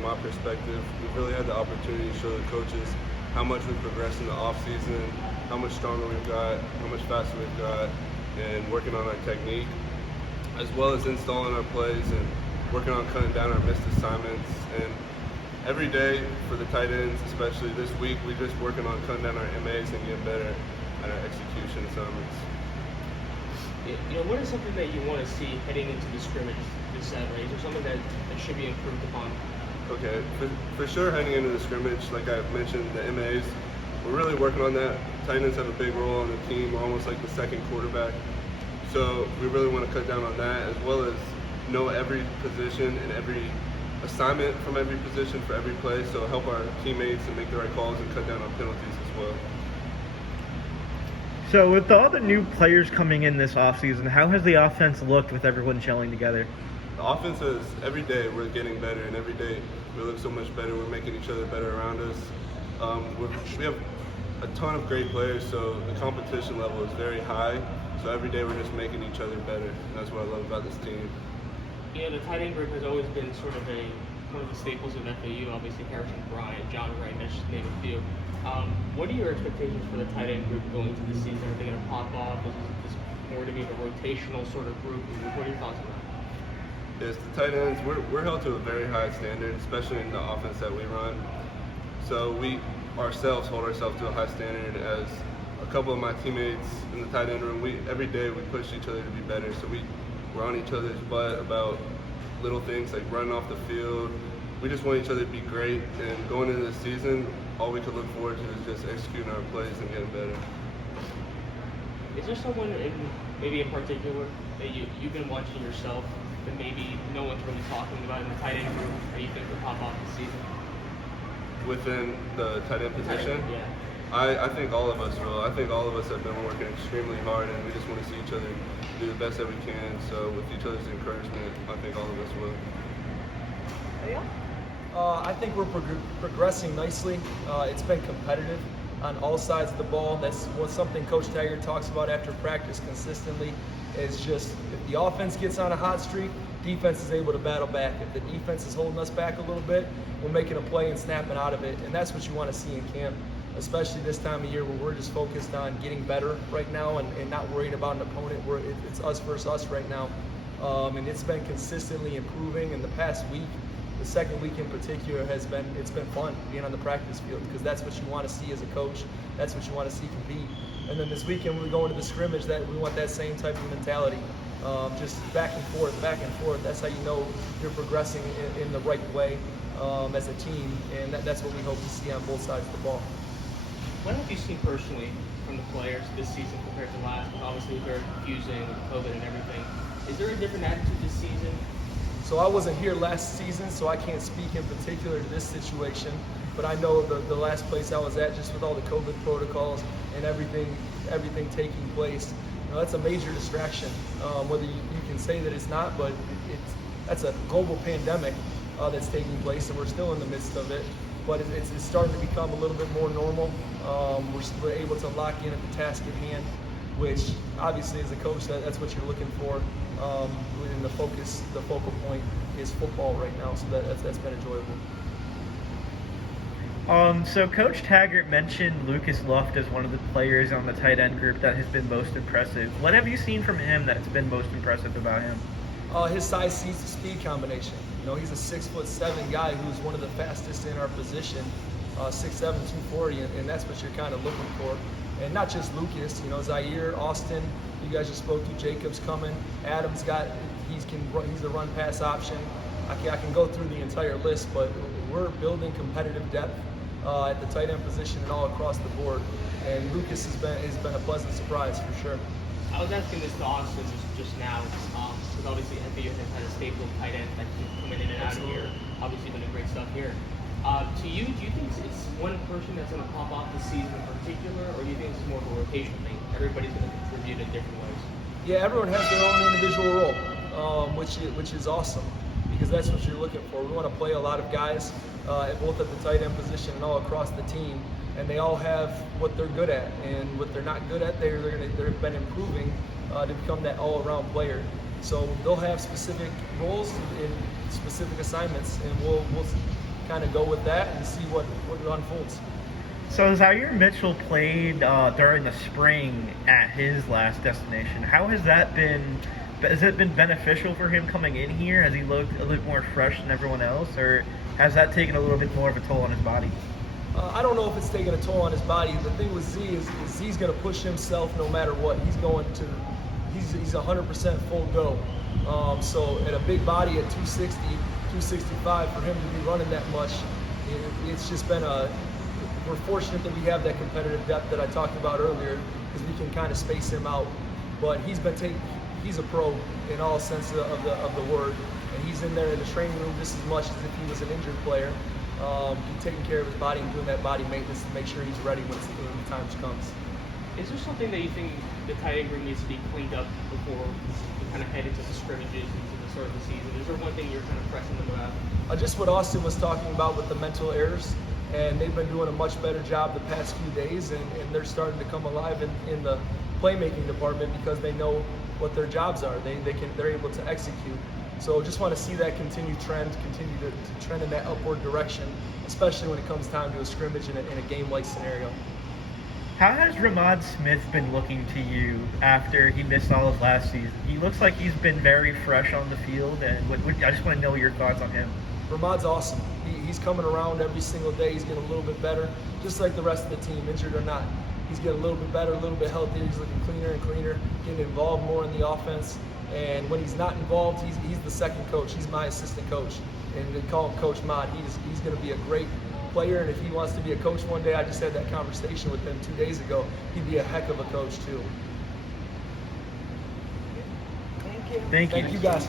from my perspective, we've really had the opportunity to show the coaches how much we've progressed in the off-season, how much stronger we've got, how much faster we've got, and working on our technique, as well as installing our plays and working on cutting down our missed assignments. And every day for the tight ends, especially this week, we're just working on cutting down our MAs and getting better at our execution assignments. What is something that you want to see heading into the scrimmage this Saturday? Is there something that should be improved upon? Okay, for sure heading into the scrimmage, like I mentioned, the MAs, we're really working on that. Tight ends have a big role on the team. We're almost like the second quarterback. So we really want to cut down on that, as well as know every position and every assignment from every position for every play, so help our teammates and make the right calls and cut down on penalties as well. So with all the new players coming in this offseason, how has the offense looked with everyone gelling together? The offense is, every day we're getting better, and every day we look so much better. We're making each other better around us. We have a ton of great players, so the competition level is very high. So every day we're just making each other better, and that's what I love about this team. The tight end group has always been sort of one of the staples of FAU. Obviously, Harrison Bryant, John Wright, that's just to name a few. What are your expectations for the tight end group going into the season? Are they going to pop off? Is this more to be a rotational sort of group? What are your thoughts on that? Yes, the tight ends, we're held to a very high standard, especially in the offense that we run. So we ourselves hold ourselves to a high standard. As a couple of my teammates in the tight end room, every day we push each other to be better. So we're on each other's butt about little things like running off the field. We just want each other to be great, and going into the season, all we could look forward to is just executing our plays and getting better. Is there someone maybe in particular that you've been watching yourself that maybe no one's really talking about in the tight end group that you think would pop off this season? Within the tight end position? Yeah. I think all of us will. I think all of us have been working extremely hard, and we just want to see each other do the best that we can. So with each other's encouragement, I think all of us will. Yeah. I think we're progressing nicely. It's been competitive on all sides of the ball. That's something Coach Taggart talks about after practice consistently. Is just if the offense gets on a hot streak, defense is able to battle back. If the defense is holding us back a little bit, we're making a play and snapping out of it. And that's what you want to see in camp, especially this time of year where we're just focused on getting better right now and not worrying about an opponent. It's us versus us right now. And it's been consistently improving in the past week. The second week in particular it's been fun being on the practice field, because that's what you want to see as a coach. That's what you want to see compete. And then this weekend when we go into the scrimmage, that we want that same type of mentality. Just back and forth. That's how you know you're progressing in the right way as a team, and that's what we hope to see on both sides of the ball. What have you seen personally from the players this season compared to last? Obviously, very confusing with COVID and everything. Is there a different attitude this season? So I wasn't here last season, so I can't speak in particular to this situation. But I know the last place I was at, just with all the COVID protocols and everything taking place, that's a major distraction. Whether you can say that it's not, but that's a global pandemic that's taking place, and we're still in the midst of it. But it's starting to become a little bit more normal. We're able to lock in at the task at hand, which obviously as a coach, that's what you're looking for. And the focal point is football right now, so that's been enjoyable. So Coach Taggart mentioned Lucas Luft as one of the players on the tight end group that has been most impressive. What have you seen from him that's been most impressive about him? His size speed combination. He's a 6'7" guy who's one of the fastest in our position, 6'7", 240, and that's what you're kind of looking for. And not just Lucas, Zaire, Austin, you guys just spoke to. Jacobs coming. Adams he's a run pass option. I can go through the entire list, but we're building competitive depth at the tight end position and all across the board. And Lucas has been a pleasant surprise for sure. I was asking this to Austin just now, because obviously FAU has had a staple of tight end that can come in and out of here. Obviously been great stuff here. To you, do you think it's one person that's going to pop off this season in particular, or do you think it's more of a rotation thing? Everybody's going to contribute in different ways. Yeah, everyone has their own individual role, which is awesome, because that's what you're looking for. We want to play a lot of guys, both at the tight end position and all across the team, and they all have what they're good at, and what they're not good at, they've been improving to become that all-around player. So they'll have specific roles and specific assignments, and we'll kind of go with that and see what unfolds. So Zarya Mitchell played during the spring at his last destination. How has that been? Has it been beneficial for him coming in here? Has he looked a little more fresh than everyone else, or has that taken a little bit more of a toll on his body? I don't know if it's taking a toll on his body. The thing with Z is Z's going to push himself no matter what. He's 100% full go. So at a big body at 260, 265, for him to be running that much, it's just been we're fortunate that we have that competitive depth that I talked about earlier, because we can kind of space him out. But he's a pro in all senses of the word, and he's in there in the training room just as much as if he was an injured player, taking care of his body and doing that body maintenance to make sure he's ready when the time comes. Is there something that you think the tight end room needs to be cleaned up before we kind of head into the scrimmages, into the start of the season? Is there one thing you're kind of pressing them about? Just what Austin was talking about with the mental errors, and they've been doing a much better job the past few days, and they're starting to come alive in the playmaking department because they know what their jobs are. They're able to execute. So just want to see that continue to trend in that upward direction, especially when it comes time to a scrimmage in a game-like scenario. How has Rahmad Smith been looking to you after he missed all of last season? He looks like he's been very fresh on the field, and I just want to know your thoughts on him. Rahmad's awesome. He's coming around every single day. He's getting a little bit better, just like the rest of the team, injured or not. He's getting a little bit better, a little bit healthier. He's looking cleaner and cleaner, getting involved more in the offense. And when he's not involved, he's the second coach. He's my assistant coach, and they call him Coach Mod. He's going to be a great player, and if he wants to be a coach one day, I just had that conversation with him 2 days ago. He'd be a heck of a coach too. Thank you. Thank you guys.